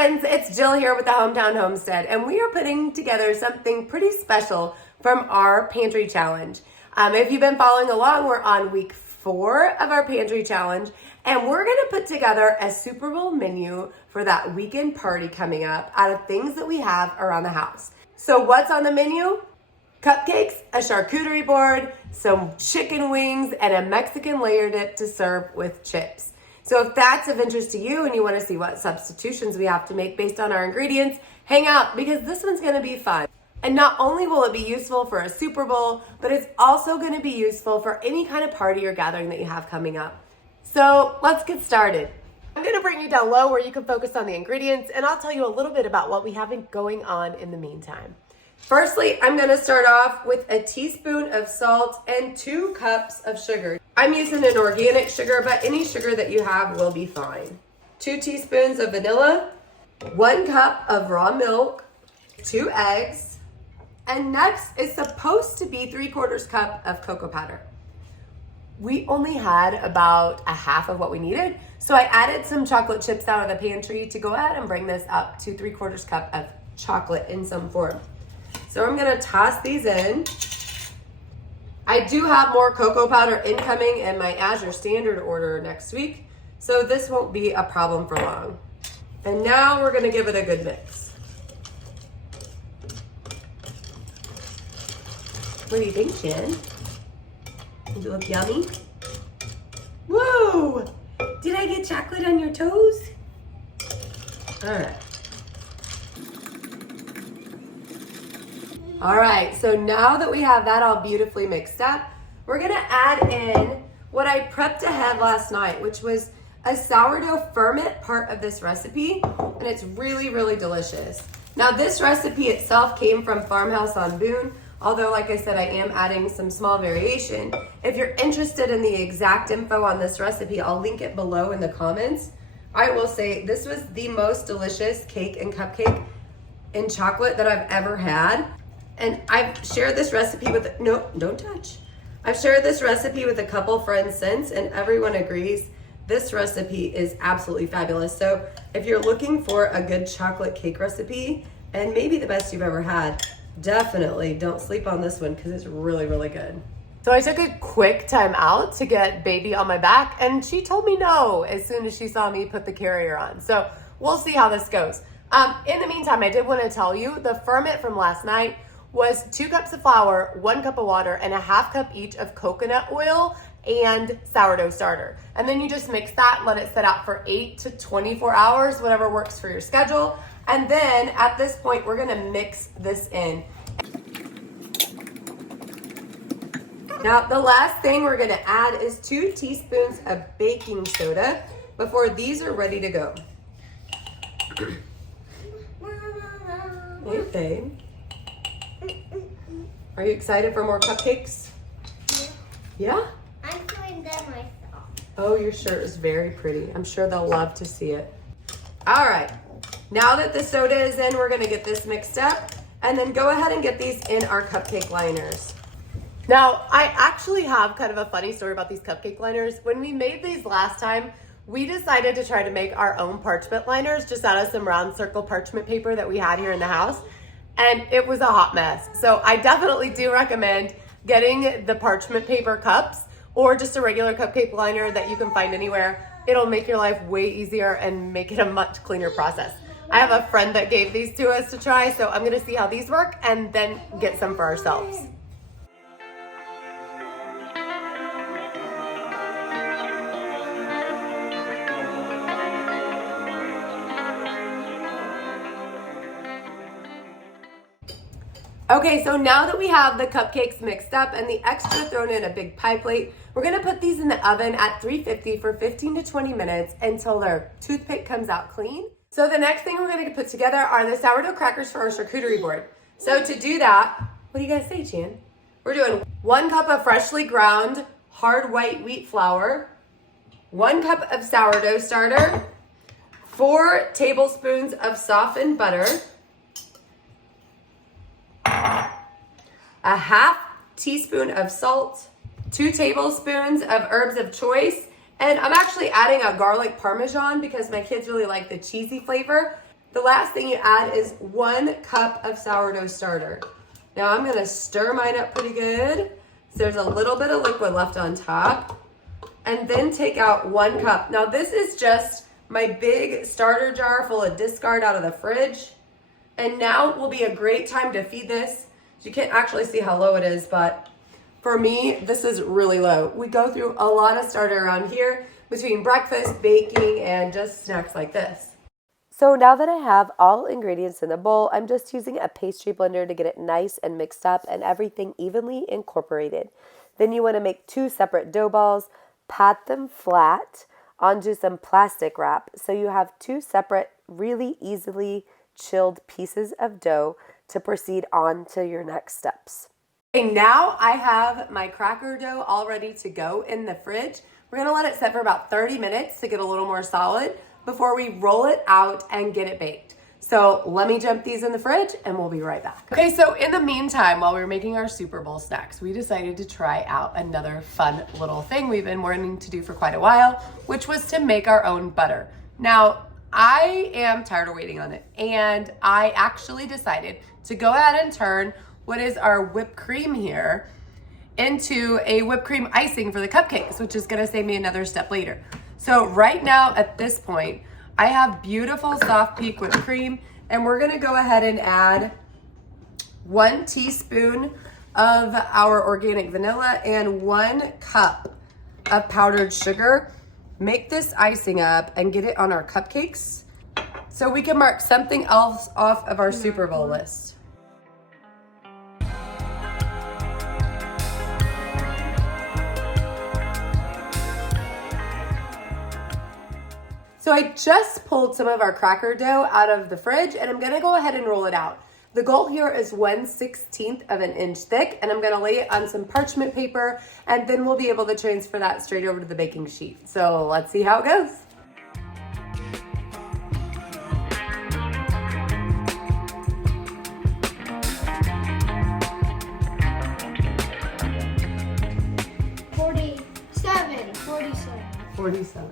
Friends, it's Jill here with the Hometown Homestead, and we are putting together something pretty special from our pantry challenge. If you've been following along, we're on week 4 of our pantry challenge, and we're gonna put together a Super Bowl menu for that weekend party coming up out of things that we have around the house. So what's on the menu? Cupcakes, a charcuterie board, some chicken wings, and a Mexican layer dip to serve with chips. So if that's of interest to you and you want to see what substitutions we have to make based on our ingredients, hang out because this one's going to be fun. And not only will it be useful for a Super Bowl, but it's also going to be useful for any kind of party or gathering that you have coming up. So let's get started. I'm going to bring you down low where you can focus on the ingredients, and I'll tell you a little bit about what we have going on in the meantime. Firstly, I'm going to start off with a teaspoon of salt and 2 cups of sugar. I'm using an organic sugar, but any sugar that you have will be fine. 2 teaspoons of vanilla, 1 cup of raw milk, 2 eggs, and next is supposed to be 3/4 cup of cocoa powder. We only had about a half of what we needed, so I added some chocolate chips out of the pantry to go ahead and bring this up to 3/4 cup of chocolate in some form. So I'm gonna toss these in. I do have more cocoa powder incoming in my Azure standard order next week, so this won't be a problem for long. And now we're gonna give it a good mix. What do you think, Jen? Does it look yummy? Whoa! Did I get chocolate on your toes? All right. All right, so now that we have that all beautifully mixed up, we're gonna add in what I prepped ahead last night, which was a sourdough ferment part of this recipe, and it's really, really delicious. Now this recipe itself came from Farmhouse on Boone, although like I said, I am adding some small variation. If you're interested in the exact info on this recipe, I'll link it below in the comments. I will say this was the most delicious cake and cupcake in chocolate that I've ever had. And I've shared this recipe with, no, don't touch. I've shared this recipe with a couple friends since, and everyone agrees this recipe is absolutely fabulous. So if you're looking for a good chocolate cake recipe, and maybe the best you've ever had, definitely don't sleep on this one because it's really, really good. So I took a quick time out to get baby on my back, and she told me no as soon as she saw me put the carrier on. So we'll see how this goes. In the meantime, I did want to tell you the ferment from last night was 2 cups of flour, 1 cup of water, and a 1/2 cup each of coconut oil and sourdough starter. And then you just mix that, let it set out for 8 to 24 hours, whatever works for your schedule. And then at this point, we're gonna mix this in. Now, the last thing we're gonna add is 2 teaspoons of baking soda before these are ready to go. Hey, babe. Are you excited for more cupcakes? Yeah? I'm doing them myself. Oh, your shirt is very pretty. I'm sure they'll love to see it. All right, now that the soda is in, we're gonna get this mixed up and then go ahead and get these in our cupcake liners. Now, I actually have kind of a funny story about these cupcake liners. When we made these last time, we decided to try to make our own parchment liners just out of some round circle parchment paper that we had here in the house. And it was a hot mess. So I definitely do recommend getting the parchment paper cups or just a regular cupcake liner that you can find anywhere. It'll make your life way easier and make it a much cleaner process. I have a friend that gave these to us to try, so I'm gonna see how these work and then get some for ourselves. Okay, so now that we have the cupcakes mixed up and the extra thrown in a big pie plate, we're gonna put these in the oven at 350 for 15 to 20 minutes until their toothpick comes out clean. So the next thing we're gonna put together are the sourdough crackers for our charcuterie board. So to do that, what do you guys say, Chan? We're doing 1 cup of freshly ground hard white wheat flour, 1 cup of sourdough starter, 4 tablespoons of softened butter, a half teaspoon of salt, 2 tablespoons of herbs of choice, and I'm actually adding a garlic parmesan because my kids really like the cheesy flavor, The last thing you add is 1 cup of sourdough starter. Now I'm gonna stir mine up pretty good. So there's a little bit of liquid left on top. And then take out 1 cup. Now this is just my big starter jar full of discard out of the fridge. And now will be a great time to feed this. You can't actually see how low it is, but for me, this is really low. We go through a lot of starter around here between breakfast, baking, and just snacks like this. So now that I have all ingredients in the bowl, I'm just using a pastry blender to get it nice and mixed up and everything evenly incorporated. Then you want to make 2 separate dough balls, pat them flat onto some plastic wrap so you have 2 separate, really easily chilled pieces of dough to proceed on to your next steps. Okay, now I have my cracker dough all ready to go in the fridge. We're gonna let it set for about 30 minutes to get a little more solid before we roll it out and get it baked. So let me jump these in the fridge and we'll be right back. Okay, so in the meantime, while we were making our Super Bowl snacks, we decided to try out another fun little thing we've been wanting to do for quite a while, which was to make our own butter. Now, I am tired of waiting on it, and I actually decided to go ahead and turn what is our whipped cream here into a whipped cream icing for the cupcakes, which is gonna save me another step later. So right now at this point, I have beautiful soft peak whipped cream, and we're gonna go ahead and add 1 teaspoon of our organic vanilla and 1 cup of powdered sugar. Make this icing up and get it on our cupcakes so we can mark something else off of our Super Bowl list. So I just pulled some of our cracker dough out of the fridge, and I'm gonna go ahead and roll it out. The goal here is 1/16 of an inch thick, and I'm gonna lay it on some parchment paper, and then we'll be able to transfer that straight over to the baking sheet. So let's see how it goes. Forty-seven.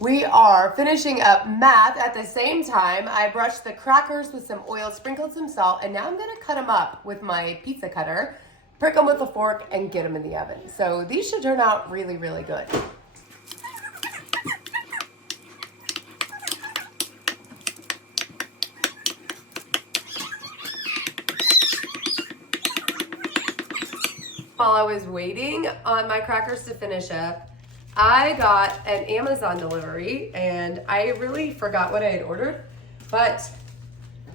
We are finishing up math at the same time. I brushed the crackers with some oil, sprinkled some salt, and now I'm gonna cut them up with my pizza cutter, prick them with a fork, and get them in the oven. So these should turn out really, really good. While I was waiting on my crackers to finish up, I got an Amazon delivery, and I really forgot what I had ordered, but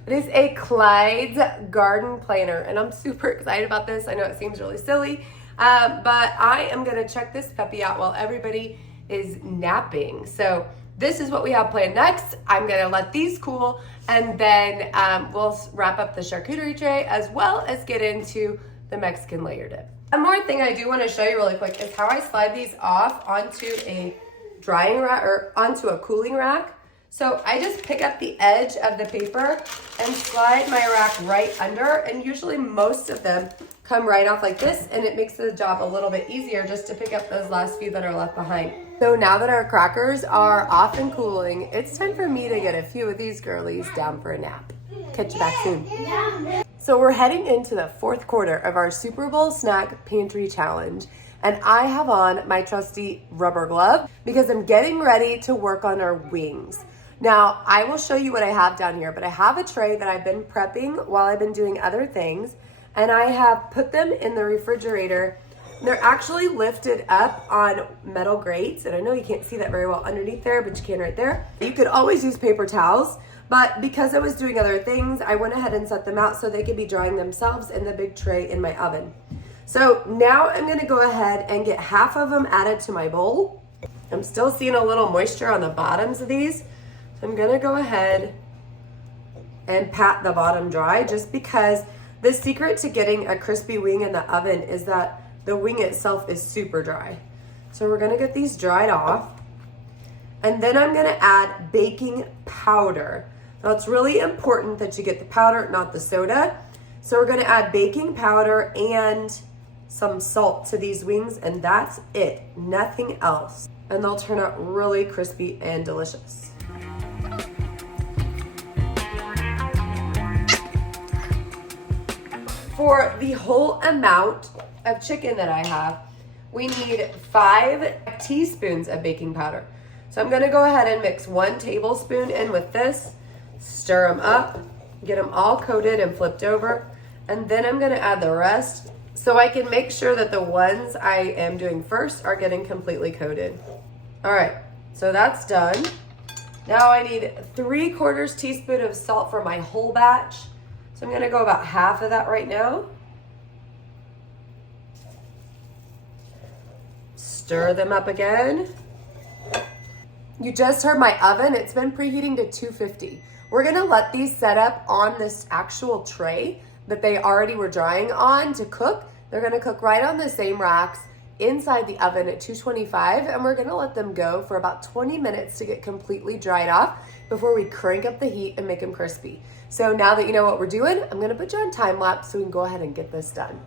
it is a Clyde's garden planner, and I'm super excited about this. I know it seems really silly, but I am gonna check this puppy out while everybody is napping. So this is what we have planned next. I'm gonna let these cool, and then we'll wrap up the charcuterie tray as well as get into the Mexican layer dip. One more thing I do want to show you really quick is how I slide these off onto a drying rack or onto a cooling rack. So I just pick up the edge of the paper and slide my rack right under, and usually most of them come right off like this, and it makes the job a little bit easier just to pick up those last few that are left behind. So now that our crackers are off and cooling, it's time for me to get a few of these girlies down for a nap. Catch you back soon. So we're heading into the 4th quarter of our Super Bowl snack pantry challenge, and I have on my trusty rubber glove because I'm getting ready to work on our wings. Now, I will show you what I have down here, but I have a tray that I've been prepping while I've been doing other things, and I have put them in the refrigerator. They're actually lifted up on metal grates, and I know you can't see that very well underneath there, but you can right there. You could always use paper towels, but because I was doing other things, I went ahead and set them out so they could be drying themselves in the big tray in my oven. So now I'm gonna go ahead and get half of them added to my bowl. I'm still seeing a little moisture on the bottoms of these. So I'm gonna go ahead and pat the bottom dry, just because the secret to getting a crispy wing in the oven is that the wing itself is super dry. So we're gonna get these dried off. And then I'm gonna add baking powder. Now it's really important that you get the powder, not the soda. So we're gonna add baking powder and some salt to these wings, and that's it, nothing else. And they'll turn out really crispy and delicious. For the whole amount of chicken that I have, we need 5 teaspoons of baking powder. So I'm gonna go ahead and mix 1 tablespoon in with this, stir them up, get them all coated and flipped over, and then I'm gonna add the rest so I can make sure that the ones I am doing first are getting completely coated. All right, so that's done. Now I need 3/4 teaspoon of salt for my whole batch. So I'm gonna go about half of that right now. Stir them up again. You just heard my oven, it's been preheating to 250. We're gonna let these set up on this actual tray that they already were drying on to cook. They're gonna cook right on the same racks inside the oven at 225, and we're gonna let them go for about 20 minutes to get completely dried off before we crank up the heat and make them crispy. So now that you know what we're doing, I'm gonna put you on time lapse so we can go ahead and get this done.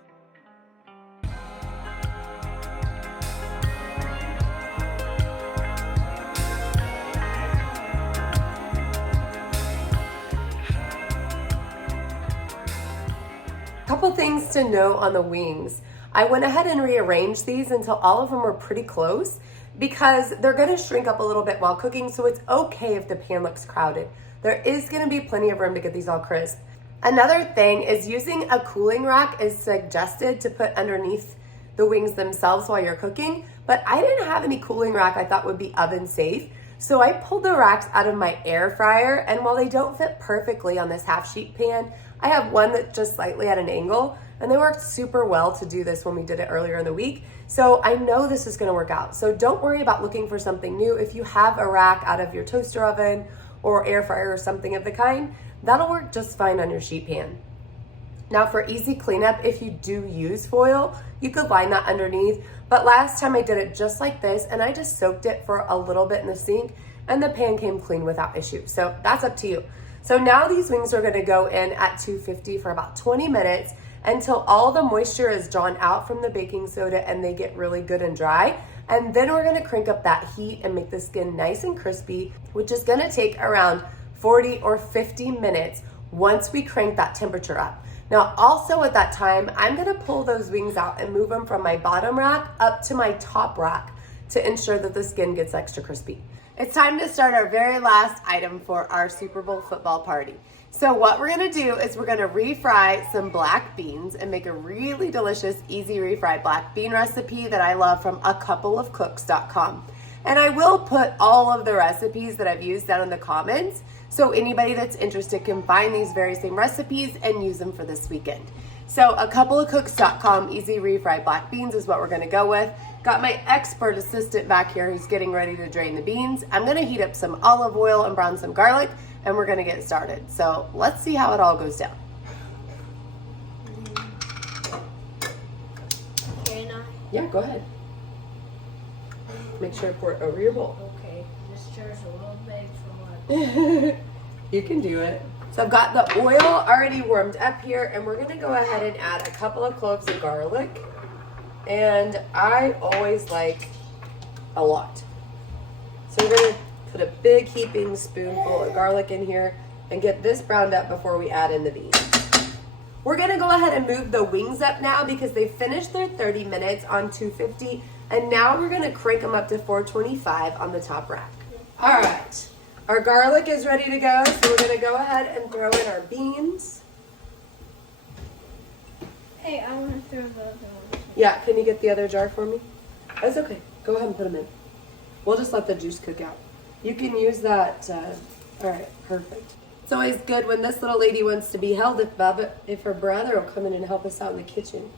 Couple things to know on the wings. I went ahead and rearranged these until all of them were pretty close because they're gonna shrink up a little bit while cooking, so it's okay if the pan looks crowded. There is gonna be plenty of room to get these all crisp. Another thing is using a cooling rack is suggested to put underneath the wings themselves while you're cooking, but I didn't have any cooling rack I thought would be oven safe. So I pulled the racks out of my air fryer, and while they don't fit perfectly on this half sheet pan, I have one that's just slightly at an angle, and they worked super well to do this when we did it earlier in the week. So I know this is gonna work out. So don't worry about looking for something new. If you have a rack out of your toaster oven or air fryer or something of the kind, that'll work just fine on your sheet pan. Now for easy cleanup, if you do use foil, you could line that underneath. But last time I did it just like this, and I just soaked it for a little bit in the sink, and the pan came clean without issue. So that's up to you. So now these wings are gonna go in at 250 for about 20 minutes until all the moisture is drawn out from the baking soda and they get really good and dry. And then we're gonna crank up that heat and make the skin nice and crispy, which is gonna take around 40 or 50 minutes once we crank that temperature up. Now also at that time, I'm gonna pull those wings out and move them from my bottom rack up to my top rack to ensure that the skin gets extra crispy. It's time to start our very last item for our Super Bowl football party. So what we're gonna do is we're gonna refry some black beans and make a really delicious, easy refried black bean recipe that I love from acoupleofcooks.com. And I will put all of the recipes that I've used down in the comments, so anybody that's interested can find these very same recipes and use them for this weekend. So acoupleofcooks.com, easy refried black beans is what we're gonna go with. Got my expert assistant back here who's getting ready to drain the beans. I'm gonna heat up some olive oil and brown some garlic, and we're gonna get started. So let's see how it all goes down. Can I? Yeah, go ahead. Make sure I pour it over your bowl. Okay, this chair's a little big for what? You can do it. So I've got the oil already warmed up here, and we're gonna go ahead and add a couple of cloves of garlic. And I always like a lot. So we're gonna put a big heaping spoonful of garlic in here and get this browned up before we add in the beans. We're gonna go ahead and move the wings up now because they finished their 30 minutes on 250, and now we're gonna crank them up to 425 on the top rack. All right, our garlic is ready to go, so we're gonna go ahead and throw in our beans. Hey, I want to throw the other one. Yeah, can you get the other jar for me? That's okay. Go ahead and put them in. We'll just let the juice cook out. You can use that. All right, perfect. It's always good when this little lady wants to be held if her brother will come in and help us out in the kitchen.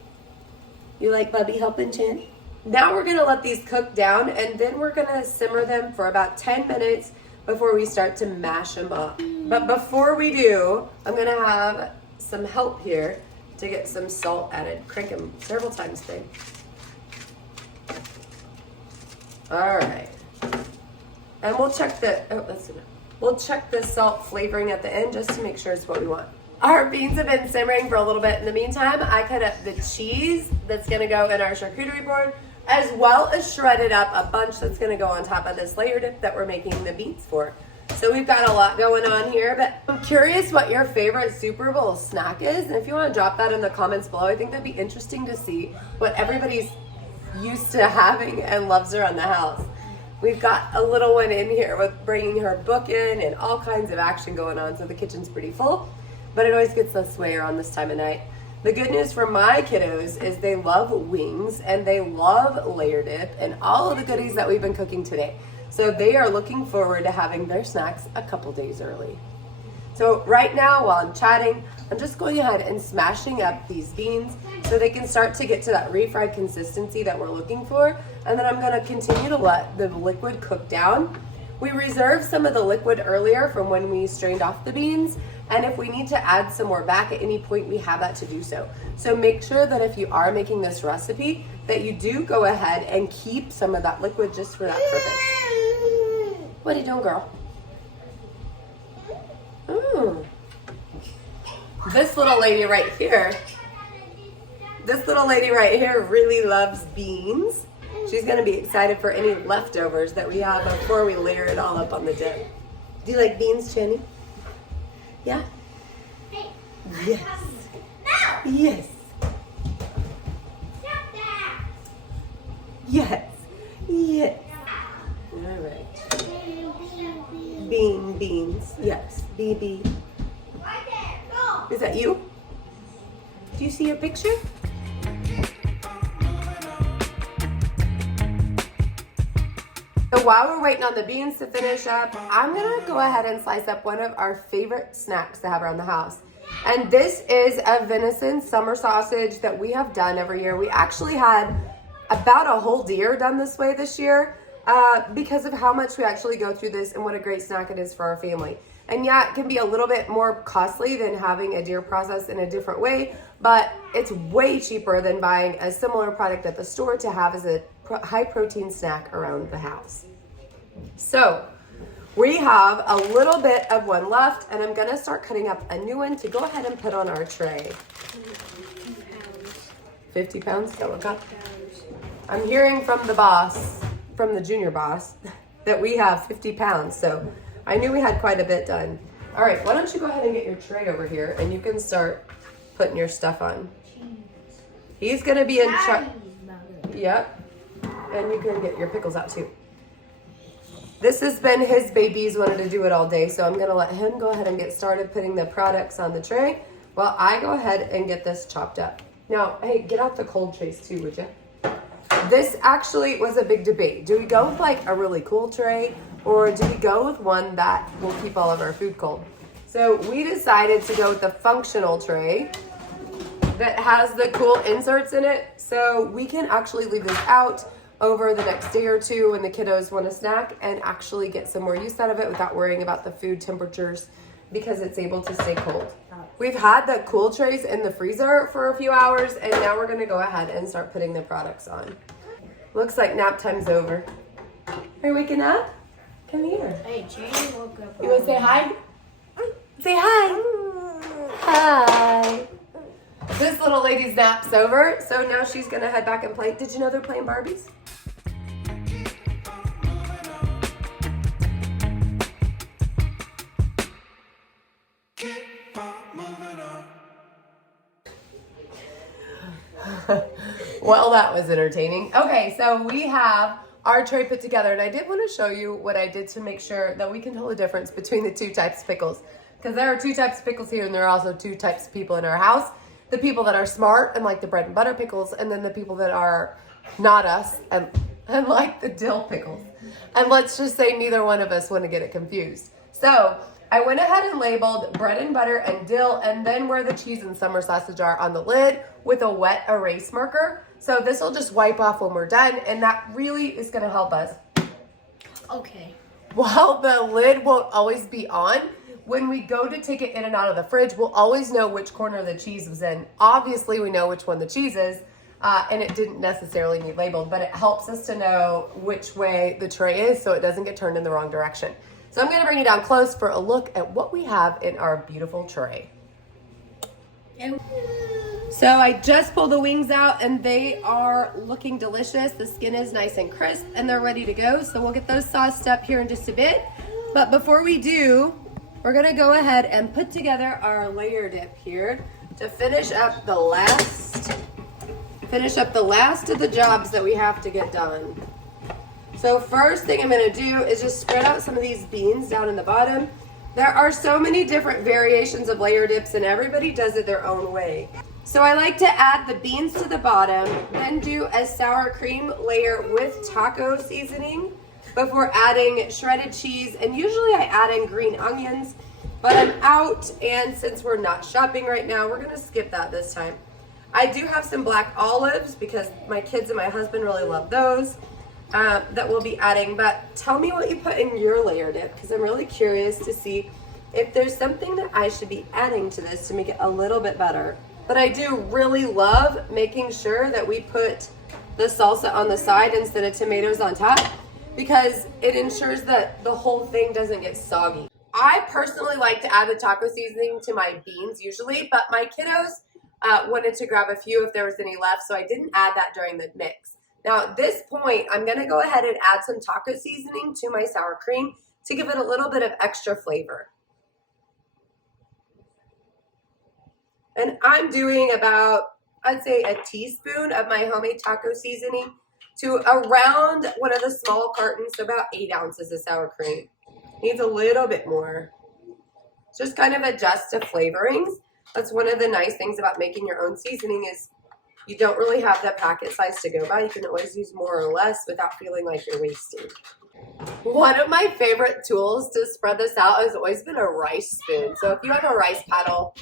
You like Bubby helping, Chan? Now we're gonna let these cook down, and then we're gonna simmer them for about 10 minutes before we start to mash them up. But before we do, I'm gonna have some help here to get some salt added. Crank them several times, babe. All right. And we'll check we'll check the salt flavoring at the end just to make sure it's what we want. Our beans have been simmering for a little bit. In the meantime, I cut up the cheese that's gonna go in our charcuterie board, as well as shredded up a bunch that's gonna go on top of this layer dip that we're making the beans for. So we've got a lot going on here, but I'm curious what your favorite Super Bowl snack is. And if you want to drop that in the comments below, I think that'd be interesting to see what everybody's used to having and loves around the house. We've got a little one in here with bringing her book in and all kinds of action going on. So the kitchen's pretty full, but it always gets this way around this time of night. The good news for my kiddos is they love wings and they love layer dip and all of the goodies that we've been cooking today. So they are looking forward to having their snacks a couple days early. So right now while I'm chatting, I'm just going ahead and smashing up these beans so they can start to get to that refried consistency that we're looking for. And then I'm gonna continue to let the liquid cook down. We reserved some of the liquid earlier from when we strained off the beans. And if we need to add some more back at any point, we have that to do so. So make sure that if you are making this recipe, that you do go ahead and keep some of that liquid just for that purpose. What are you doing, girl? This little lady right here really loves beans. She's gonna be excited for any leftovers that we have before we layer it all up on the dough. Do you like beans, Jenny? Yeah? Yes. Yes. Yes. Yes. All right. Beans. Yes. BB. Is that you? Do you see your picture? So while we're waiting on the beans to finish up, I'm gonna go ahead and slice up one of our favorite snacks to have around the house. And this is a venison summer sausage that we have done every year. We actually had about a whole deer done this way this year because of how much we actually go through this and what a great snack it is for our family. And yeah, it can be a little bit more costly than having a deer processed in a different way, but it's way cheaper than buying a similar product at the store to have as a high protein snack around the house. So we have a little bit of one left, and I'm gonna start cutting up a new one to go ahead and put on our tray. 50 pounds? Oh, look up. I'm hearing from the boss, from the junior boss, that we have 50 pounds. So I knew we had quite a bit done. All right, why don't you go ahead and get your tray over here and you can start putting your stuff on. He's gonna be in charge. Yep. And you can get your pickles out too. This has been his baby. He's wanted to do it all day, so I'm gonna let him go ahead and get started putting the products on the tray while I go ahead and get this chopped up. Now, hey, get out the cold trays too, would you? This actually was a big debate. Do we go with like a really cool tray, or do we go with one that will keep all of our food cold? So we decided to go with the functional tray that has the cool inserts in it, so we can actually leave this out over the next day or two when the kiddos want a snack and actually get some more use out of it without worrying about the food temperatures because it's able to stay cold. We've had the cool trays in the freezer for a few hours, and now we're gonna go ahead and start putting the products on. Looks like nap time's over. Are you waking up? Come here. Hey, Jane woke up. You wanna say hi? Say hi. Hi. This little lady's nap's over, so now she's gonna head back and play. Did you know they're playing Barbies? Well, that was entertaining. Okay, so we have our tray put together, and I did want to show you what I did to make sure that we can tell the difference between the two types of pickles. Because there are two types of pickles here, and there are also two types of people in our house. The people that are smart and like the bread and butter pickles, and then the people that are not us and like the dill pickles. And let's just say neither one of us want to get it confused. So I went ahead and labeled bread and butter and dill, and then where the cheese and summer sausage are on the lid with a wet erase marker. So this will just wipe off when we're done, and that really is going to help us. Okay. While the lid won't always be on, when we go to take it in and out of the fridge, we'll always know which corner the cheese was in. Obviously, we know which one the cheese is, and it didn't necessarily need labeled, but it helps us to know which way the tray is so it doesn't get turned in the wrong direction. So I'm going to bring you down close for a look at what we have in our beautiful tray. So I just pulled the wings out, and they are looking delicious. The skin is nice and crisp, and they're ready to go. So we'll get those sauced up here in just a bit. But before we do, we're gonna go ahead and put together our layer dip here to finish up the last of the jobs that we have to get done. So first thing I'm gonna do is just spread out some of these beans down in the bottom. There are so many different variations of layer dips and everybody does it their own way. So I like to add the beans to the bottom, then do a sour cream layer with taco seasoning before adding shredded cheese. And usually I add in green onions, but I'm out, and since we're not shopping right now, we're gonna skip that this time. I do have some black olives because my kids and my husband really love those that we'll be adding. But tell me what you put in your layer dip, because I'm really curious to see if there's something that I should be adding to this to make it a little bit better. But I do really love making sure that we put the salsa on the side instead of tomatoes on top, because it ensures that the whole thing doesn't get soggy. I personally like to add the taco seasoning to my beans usually, but my kiddos wanted to grab a few if there was any left, so I didn't add that during the mix. Now at this point, I'm gonna go ahead and add some taco seasoning to my sour cream to give it a little bit of extra flavor. And I'm doing about, I'd say, a teaspoon of my homemade taco seasoning to around one of the small cartons, so about 8 ounces of sour cream. Needs a little bit more. Just kind of adjust to flavorings. That's one of the nice things about making your own seasoning is you don't really have the packet size to go by. You can always use more or less without feeling like you're wasting. One of my favorite tools to spread this out has always been a rice spoon. So if you have a rice paddle,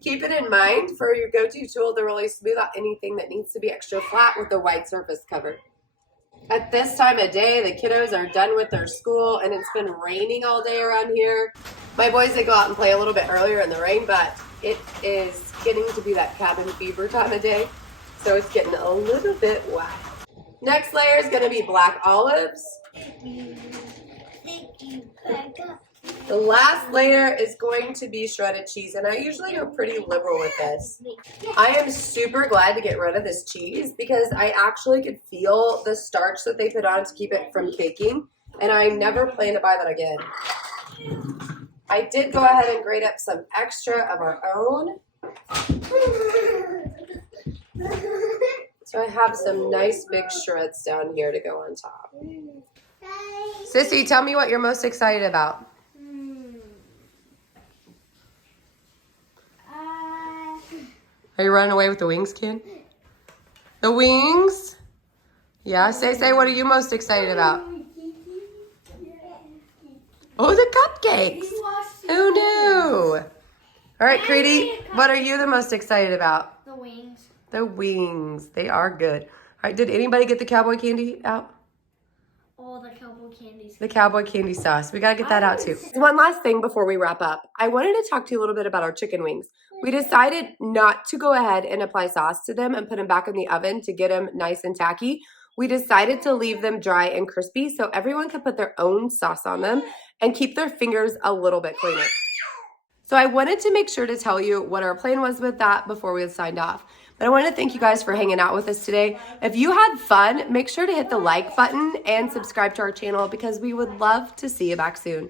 keep it in mind for your go-to tool to really smooth out anything that needs to be extra flat with the white surface cover. At this time of day, the kiddos are done with their school and it's been raining all day around here. My boys did go out and play a little bit earlier in the rain, but it is getting to be that cabin fever time of day, so it's getting a little bit wet. Next layer is going to be black olives. The last layer is going to be shredded cheese, and I usually go pretty liberal with this. I am super glad to get rid of this cheese because I actually could feel the starch that they put on to keep it from caking, and I never plan to buy that again. I did go ahead and grate up some extra of our own. So I have some nice big shreds down here to go on top. Sissy, tell me what you're most excited about. Are you running away with the wings, kid? The wings? Yeah, say, what are you most excited about? Oh, the cupcakes. Who knew? All right, Creedy, what are you the most excited about? The wings. The wings. They are good. All right, did anybody get the cowboy candy out? All the cowboy candies. The cowboy candy sauce. We got to get that out too. One last thing before we wrap up. I wanted to talk to you a little bit about our chicken wings. We decided not to go ahead and apply sauce to them and put them back in the oven to get them nice and tacky. We decided to leave them dry and crispy so everyone could put their own sauce on them and keep their fingers a little bit cleaner. So I wanted to make sure to tell you what our plan was with that before we had signed off. But I want to thank you guys for hanging out with us today. If you had fun, make sure to hit the like button and subscribe to our channel because we would love to see you back soon.